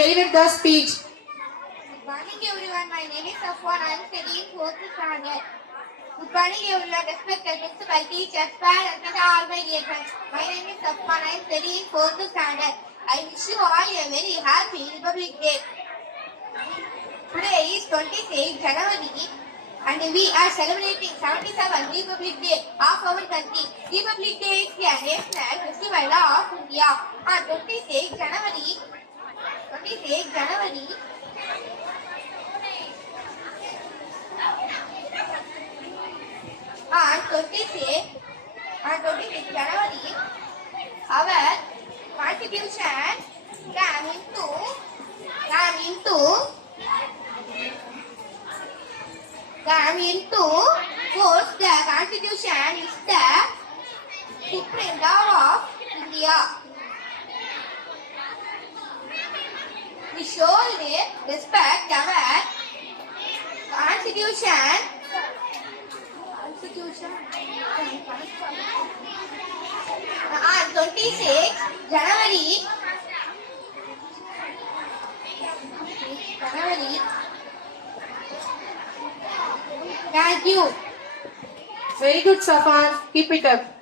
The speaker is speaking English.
narrate the speech. Good morning everyone, my name is Safwan. I am studying 4th standard. Good morning everyone, respected principal, teachers, parents and all my dear friends. My name is Safwan. I am studying 4th standard. I wish you all a very happy Republic Day. Today is 26th January and we are celebrating 77th Republic Day of our country. Republic Day is the national festival of India. On 26th January, on 26th January, our constitution came into force. The constitution is the supreme law of India. We should respect our constitution. On 26 January, thank you. Very good, Safwan. Keep it up.